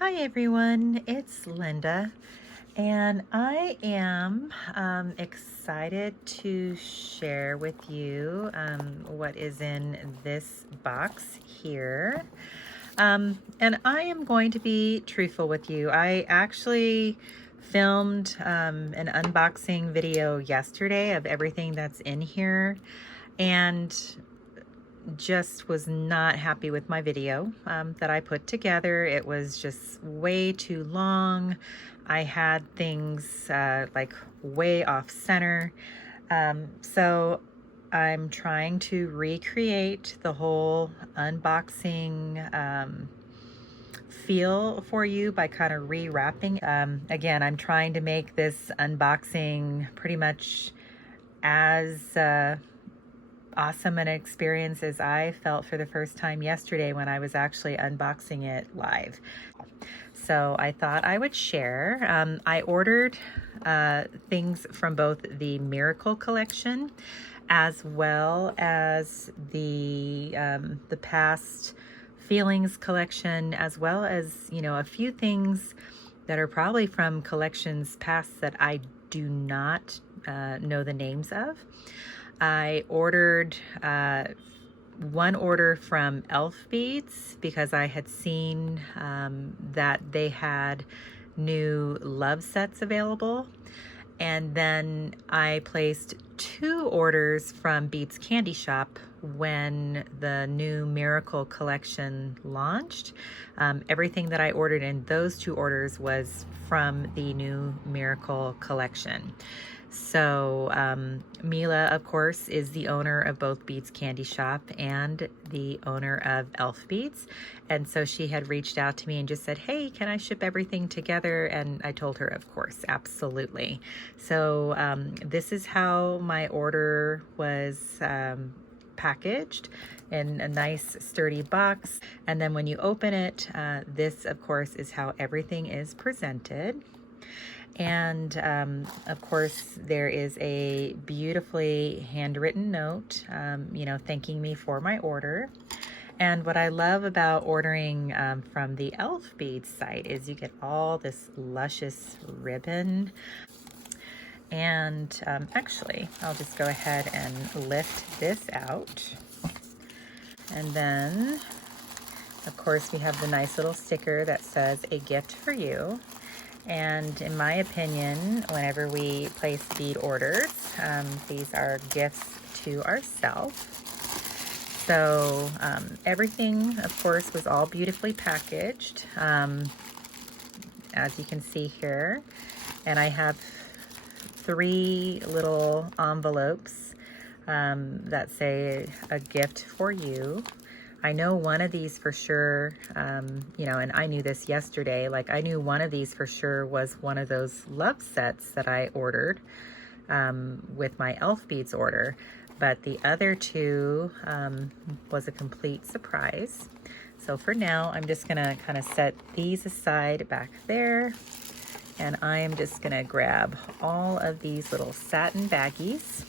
Hi everyone, it's Linda, and I am excited to share with you what is in this box here. And I am going to be truthful with you. I actually filmed an unboxing video yesterday of everything that's in here, and just was not happy with my video that I put together. It was just way too long. I had things like way off center. So I'm trying to recreate the whole unboxing feel for you by kind of rewrapping. Again, I'm trying to make this unboxing pretty much as awesome an experience as I felt for the first time yesterday when I was actually unboxing it live. So I thought I would share. I ordered things from both the Miracle collection as well as the past Feelings collection, as well as, you know, a few things that are probably from collections past that I do not know the names of. I ordered one order from Elfbeads because I had seen that they had new love sets available. And then I placed 2 orders from Beats Candy Shop when the new Miracle collection launched. Everything that I ordered in those 2 orders was from the new Miracle collection. So Mila, of course, is the owner of both Beats Candy Shop and the owner of Elfbeads. And so she had reached out to me and just said, hey, can I ship everything together? And I told her, of course, absolutely. So this is how my order was packaged in a nice sturdy box. And then when you open it, this, of course, is how everything is presented. And of course, there is a beautifully handwritten note, you know, thanking me for my order. And what I love about ordering from the Elfbeads site is you get all this luscious ribbon. And actually, I'll just go ahead and lift this out. And then, of course, we have the nice little sticker that says a gift for you. And in my opinion, whenever we place bead orders, these are gifts to ourselves. So everything, of course, was all beautifully packaged, as you can see here. And I have 3 little envelopes that say a gift for you. I know one of these for sure, you know, and I knew this yesterday, like I knew one of these for sure was one of those love sets that I ordered with my Elfbeads order, but the other 2 was a complete surprise. So for now, I'm just gonna kind of set these aside back there, and I am just gonna grab all of these little satin baggies.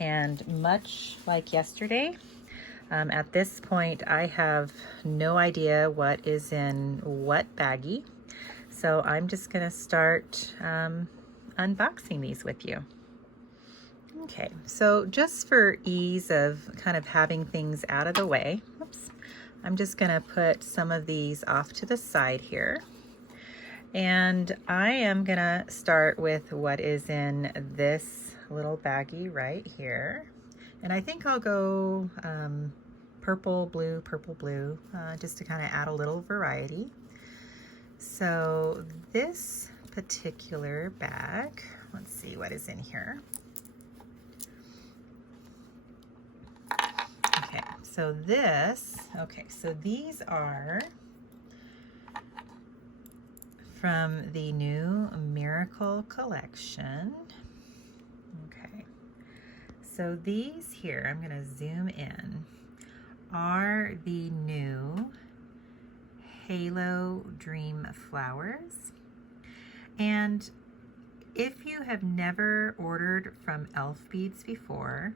And much like yesterday, at this point, I have no idea what is in what baggie. So I'm just gonna start unboxing these with you. Okay, so just for ease of kind of having things out of the way, oops, I'm just gonna put some of these off to the side here. And I am gonna start with what is in this little baggie right here. And I think I'll go purple, blue, just to kind of add a little variety. So this particular bag, let's see what is in here. Okay, so these are from the new Miracle collection. Okay, so these here, I'm gonna zoom in, are the new Halo Dream Flowers. And if you have never ordered from Elfbeads before,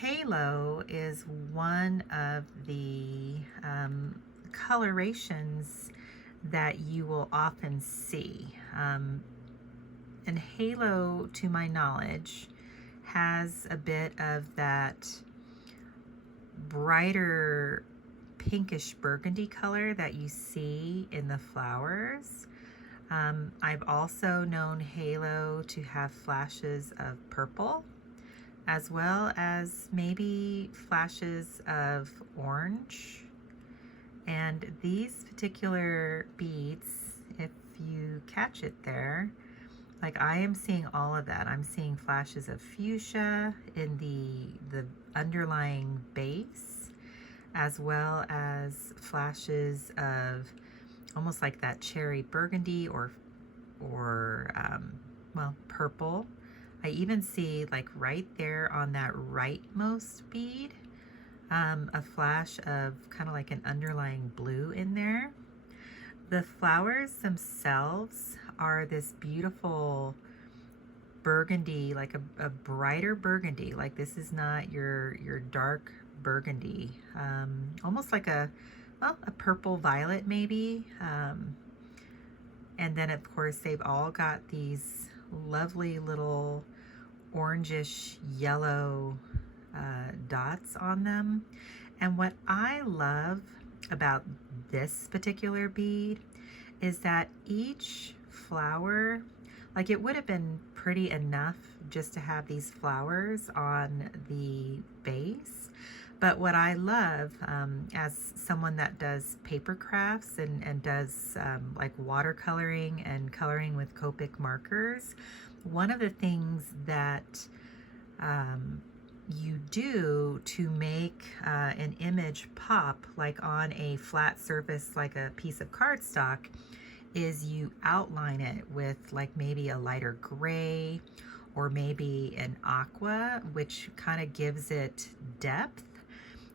Halo is one of the colorations that you will often see. And halo, to my knowledge, has a bit of that brighter pinkish burgundy color that you see in the flowers. I've also known halo to have flashes of purple, as well as maybe flashes of orange. And these particular beads, if you catch it there, like I am seeing all of that. I'm seeing flashes of fuchsia in the underlying base, as well as flashes of almost like that cherry burgundy or well, purple. I even see, like right there on that rightmost bead, a flash of kind of like an underlying blue in there. The flowers themselves are this beautiful burgundy, like a brighter burgundy. Like this is not your dark burgundy, almost like a purple violet maybe. And then of course they've all got these lovely little orangish yellow dots on them. And what I love about this particular bead is that each flower, like it would have been pretty enough just to have these flowers on the base. But what I love, as someone that does paper crafts and does like watercoloring and coloring with Copic markers, one of the things that you do to make an image pop like on a flat surface like a piece of cardstock is you outline it with like maybe a lighter gray or maybe an aqua, which kind of gives it depth.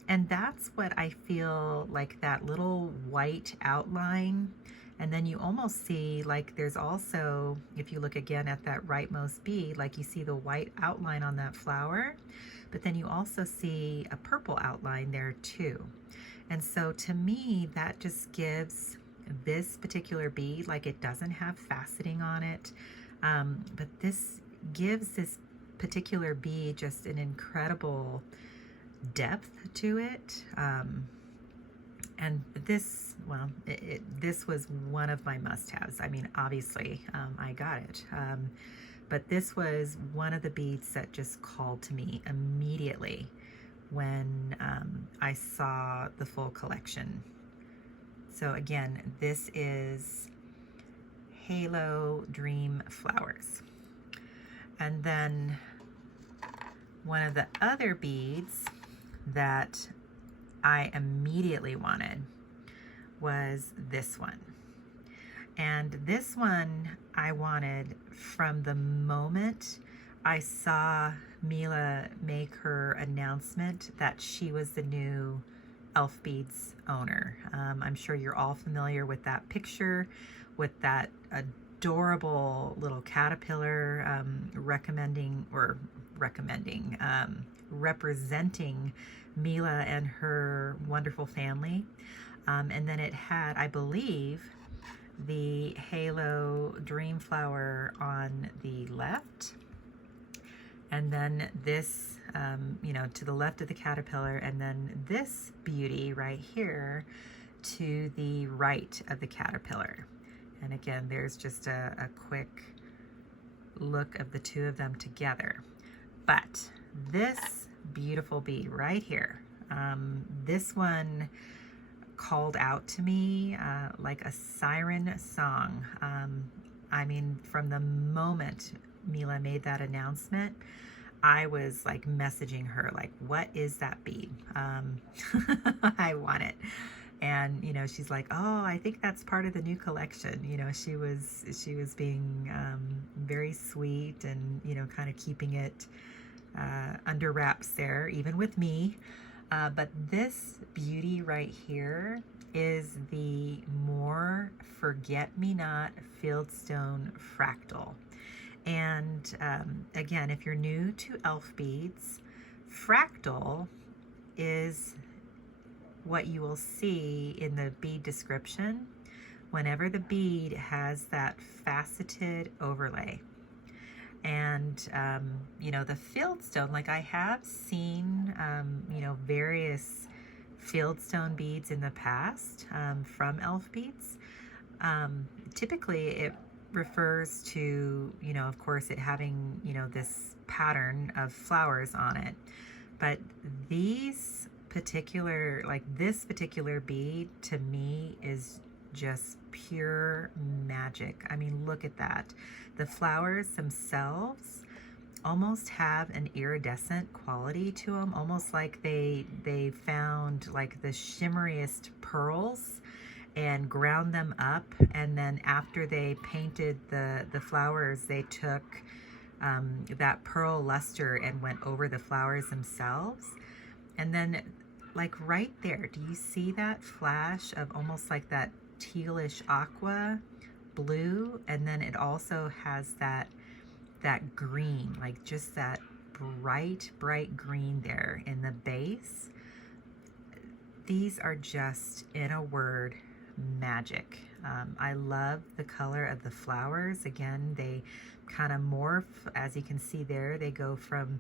And that's what I feel like, that little white outline. And then you almost see like there's also, if you look again at that rightmost bead, like you see the white outline on that flower, but then you also see a purple outline there too. And so to me, that just gives this particular bead, like it doesn't have faceting on it, but this gives this particular bead just an incredible depth to it. And this, well, this was one of my must-haves. I mean, obviously, I got it. But this was one of the beads that just called to me immediately when I saw the full collection. So again, this is Halo Dream Flowers. And then one of the other beads that I immediately wanted was this one. And this one I wanted from the moment I saw Mila make her announcement that she was the new Elfbeads owner. I'm sure you're all familiar with that picture with that adorable little caterpillar representing Mila and her wonderful family. And then it had, I believe, the Halo Dream Flower on the left. And then this, you know, to the left of the caterpillar, and then this beauty right here to the right of the caterpillar. And again, there's just a quick look of the two of them together. But this beautiful bead right here, this one called out to me like a siren song. I mean, from the moment Mila made that announcement, I was like messaging her, like, what is that bead? I want it. And, you know, she's like, oh, I think that's part of the new collection. You know, she was being very sweet and, you know, kind of keeping it under wraps there, even with me. But this beauty right here is the More Forget-Me-Not Fieldstone Fractal. And again, if you're new to Elfbeads, fractal is what you will see in the bead description, whenever the bead has that faceted overlay. And, you know, the fieldstone, like I have seen, you know, various fieldstone beads in the past from Elfbeads. Typically it refers to, you know, of course it having, you know, this pattern of flowers on it. But these particular, like this particular bead to me is just pure magic. I mean, look at that. The flowers themselves almost have an iridescent quality to them, almost like they found like the shimmeriest pearls and ground them up, and then after they painted the flowers, they took that pearl luster and went over the flowers themselves. And then like right there, do you see that flash of almost like that tealish aqua blue? And then it also has that green, like just that bright green there in the base. These are just, in a word, magic. I love the color of the flowers. Again, they kind of morph, as you can see there. They go from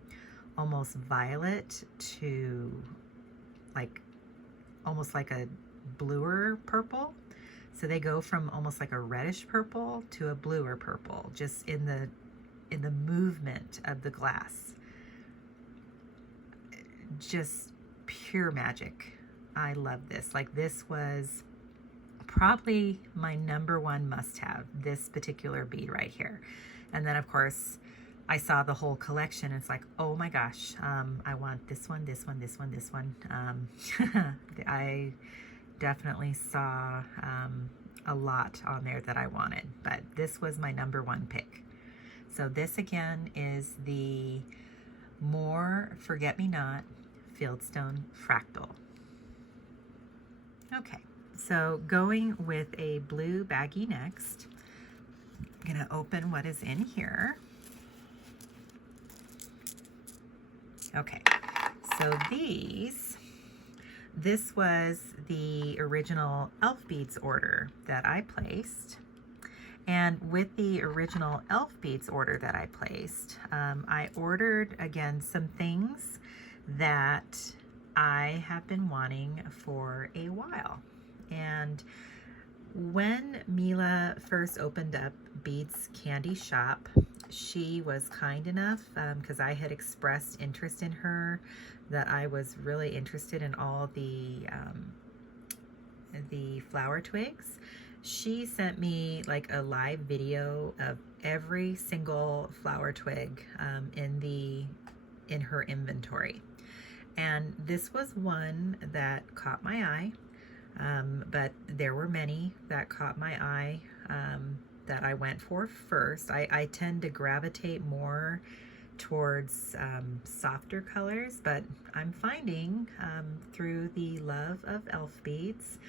almost violet to like almost like a bluer purple. So they go from almost like a reddish purple to a bluer purple, just in the movement of the glass. Just pure magic. I love this. Like, this was probably my #1 must-have, this particular bead right here. And then of course I saw the whole collection. It's like, oh my gosh, I want this one, this one, this one, this one. I definitely saw a lot on there that I wanted, but this was my #1 pick. So this again is the More Forget-Me-Not Fieldstone Fractal. Okay, so going with a blue baggie next. I'm gonna open what is in here. Okay, so this was the original Elfbeads order that I placed. And with the original Elfbeads order that I placed, I ordered, again, some things that I have been wanting for a while. And when Mila first opened up Beads Candy Shop, she was kind enough, because I had expressed interest in her, that I was really interested in all the flower twigs. She sent me like a live video of every single flower twig in her inventory. And this was one that caught my eye, but there were many that caught my eye that I went for first. I tend to gravitate more towards softer colors, but I'm finding through the love of Elfbeads,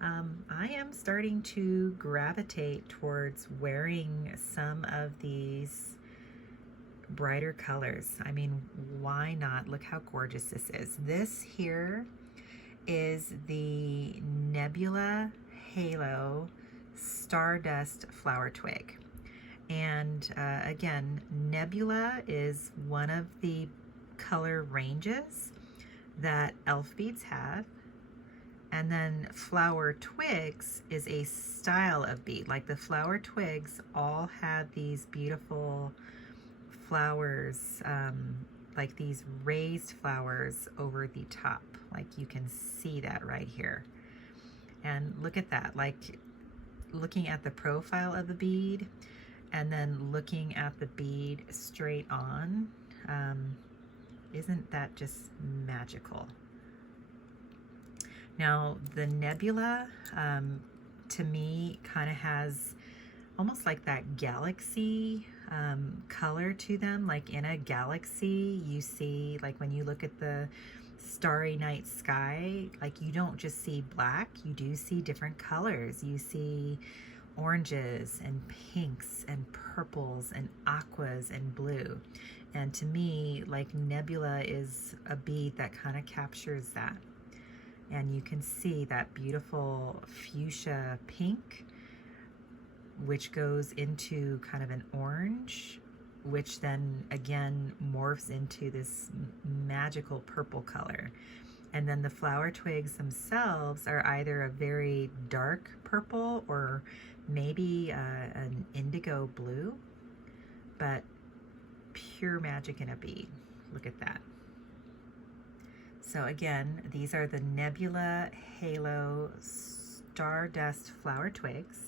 I am starting to gravitate towards wearing some of these brighter colors. I mean, why not? Look how gorgeous this is. This here is the Nebula Halo Stardust flower twig. And again, Nebula is one of the color ranges that Elfbeads have. And then flower twigs is a style of bead. Like, the flower twigs all have these beautiful flowers, like these raised flowers over the top. Like, you can see that right here. And look at that, like looking at the profile of the bead and then looking at the bead straight on. Isn't that just magical? Now, the Nebula, to me, kind of has almost like that galaxy color to them. Like, in a galaxy, you see, like when you look at the starry night sky, like, you don't just see black, you do see different colors. You see oranges and pinks and purples and aquas and blue. And to me, like, Nebula is a bead that kind of captures that. And you can see that beautiful fuchsia pink which goes into kind of an orange, which then again morphs into this magical purple color. And then the flower twigs themselves are either a very dark purple or maybe an indigo blue, but pure magic in a bead. Look at that. So again, these are the Nebula Halo Stardust flower twigs.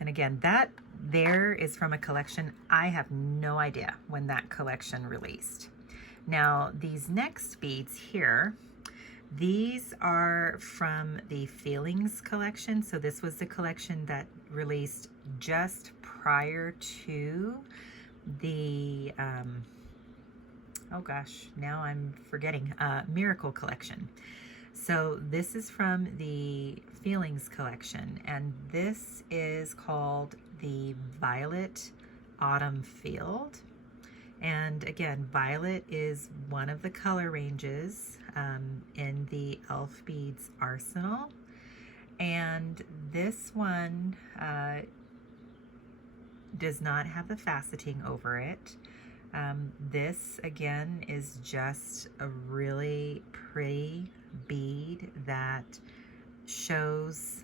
And again, that there is from a collection. I have no idea when that collection released. Now, these next beads here, these are from the Feelings collection. So this was the collection that released just prior to the, oh gosh, now I'm forgetting, Miracle collection. So this is from the Feelings collection, and this is called the Violet Autumn Field. And again, violet is one of the color ranges in the Elfbeads arsenal. And this one does not have the faceting over it. This again is just a really pretty bead that shows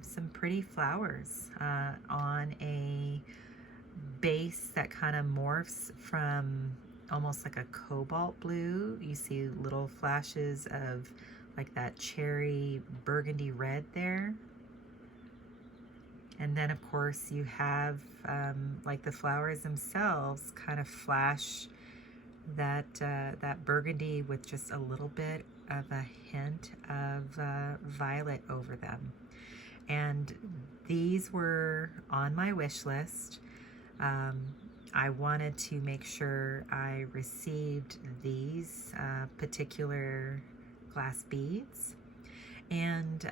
some pretty flowers on a base that kind of morphs from almost like a cobalt blue. You see little flashes of like that cherry burgundy red there. And then of course you have like the flowers themselves kind of flash that that burgundy with just a little bit of a hint of violet over them. And these were on my wish list. I wanted to make sure I received these particular glass beads. And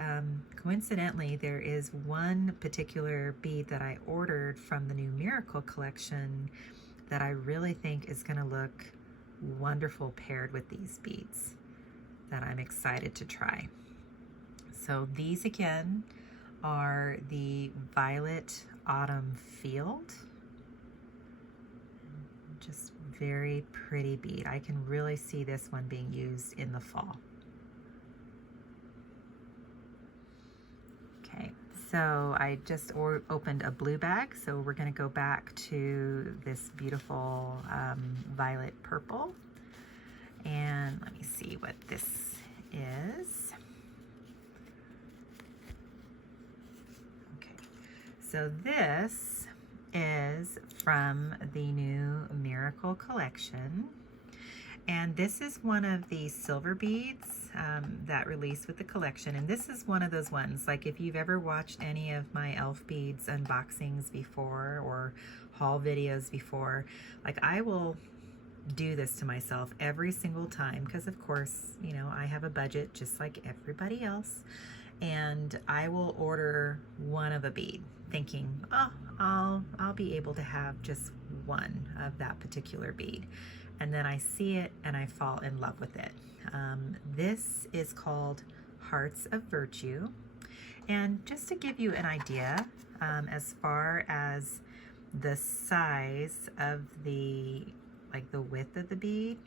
coincidentally, there is one particular bead that I ordered from the new Miracle collection that I really think is going to look wonderful paired with these beads that I'm excited to try. So these again are the Violet Autumn Field. Just very pretty bead. I can really see this one being used in the fall. Okay, so I just opened a blue bag, so we're going to go back to this beautiful violet purple. And let me see what this is. Okay, so this is from the new Miracle collection. And this is one of the silver beads that released with the collection. And this is one of those ones, like if you've ever watched any of my Elfbeads unboxings before or haul videos before, like I will do this to myself every single time because of course, you know, I have a budget just like everybody else. And I will order one of a bead thinking, oh, I'll be able to have just one of that particular bead. And then I see it and I fall in love with it. This is called Hearts of Virtue. And just to give you an idea, as far as the size of the, like the width of the bead,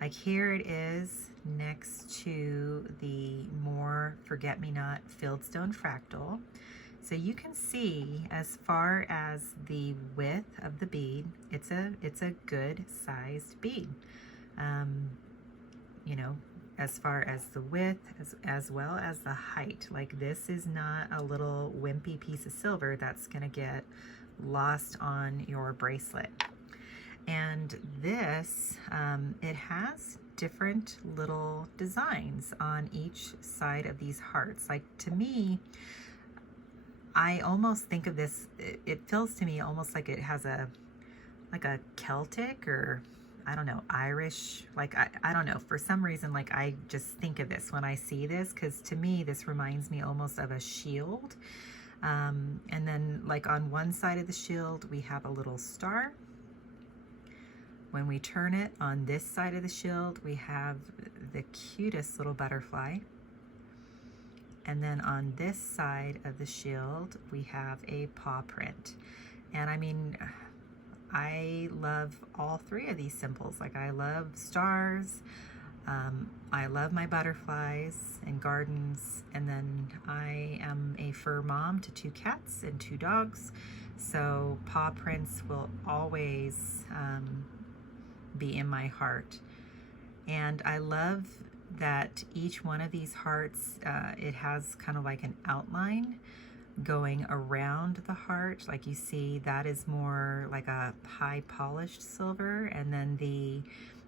like here it is next to the more Forget-Me-Not Fieldstone Fractal. So you can see as far as the width of the bead, it's a good sized bead. You know, as far as the width as well as the height. Like this is not a little wimpy piece of silver that's gonna get lost on your bracelet. And this, it has different little designs on each side of these hearts. Like to me, I almost think of this, it feels to me almost like it has a, like a Celtic or I don't know, Irish, like I don't know, for some reason, like I just think of this when I see this, because to me, this reminds me almost of a shield. And then like on one side of the shield, we have a little star. When we turn it on this side of the shield, we have the cutest little butterfly. And then on this side of the shield, we have a paw print. And I mean, I love all three of these symbols. Like, I love stars, I love my butterflies and gardens, and then I am a fur mom to 2 cats and 2 dogs. So paw prints will always be in my heart. And I love that each one of these hearts, it has kind of like an outline going around the heart. Like you see, that is more like a high polished silver, and then the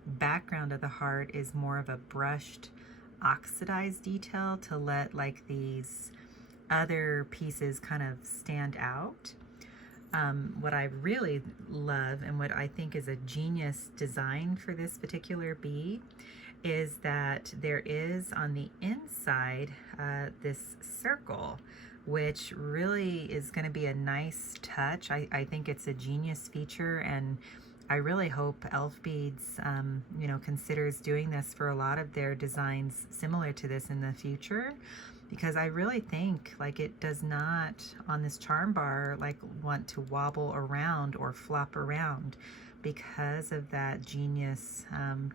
background of the heart is more of a brushed oxidized detail to let like these other pieces kind of stand out. What I really love and what I think is a genius design for this particular bead is that there is on the inside this circle, which really is going to be a nice touch. I think it's a genius feature, and I really hope Elfbeads, you know, considers doing this for a lot of their designs similar to this in the future, because I really think like it does not on this charm bar like want to wobble around or flop around because of that genius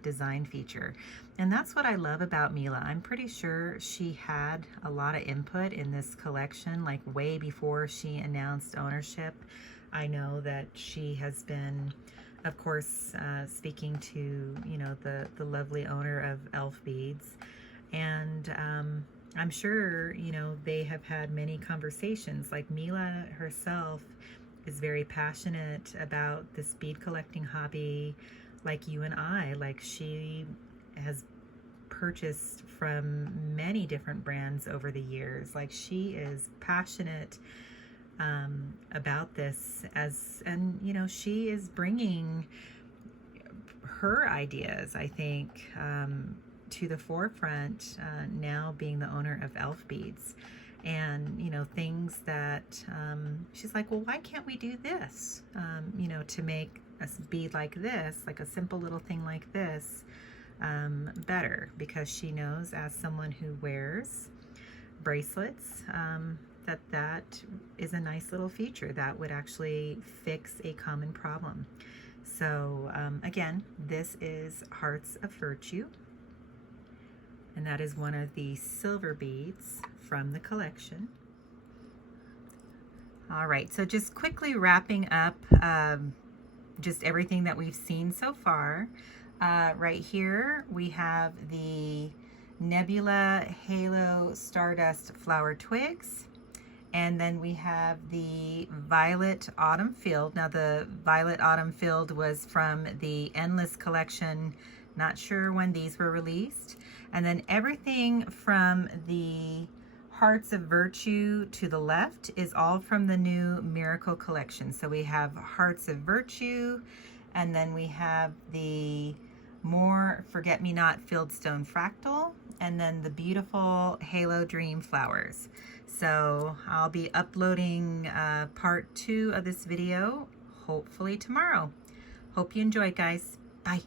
design feature. And that's what I love about Mila. I'm pretty sure she had a lot of input in this collection, like way before she announced ownership. I know that she has been, of course, speaking to, you know, the lovely owner of Elfbeads, and I'm sure, you know, they have had many conversations. Like Mila herself is very passionate about this bead collecting hobby, like you and I. Like, she has purchased from many different brands over the years. Like, she is passionate about this, and you know, she is bringing her ideas, I think, to the forefront now, being the owner of Elfbeads. And you know, things that she's like, well, why can't we do this, you know, to make a bead like this, like a simple little thing like this, better, because she knows, as someone who wears bracelets, that is a nice little feature that would actually fix a common problem. So again, this is Hearts of Virtue, and that is one of the silver beads from the collection. All right, so just quickly wrapping up just everything that we've seen so far. Right here we have the Nebula Halo Stardust Flower Twigs, and then we have the Violet Autumn Field. Now, the Violet Autumn Field was from the Endless collection. Not sure when these were released. And then everything from the Hearts of Virtue to the left is all from the new Miracle collection. So we have Hearts of Virtue, and then we have the more Forget-Me-Not Fieldstone Fractal, and then the beautiful Halo Dream Flowers. So I'll be uploading part 2 of this video hopefully tomorrow. Hope you enjoyed, guys. Bye.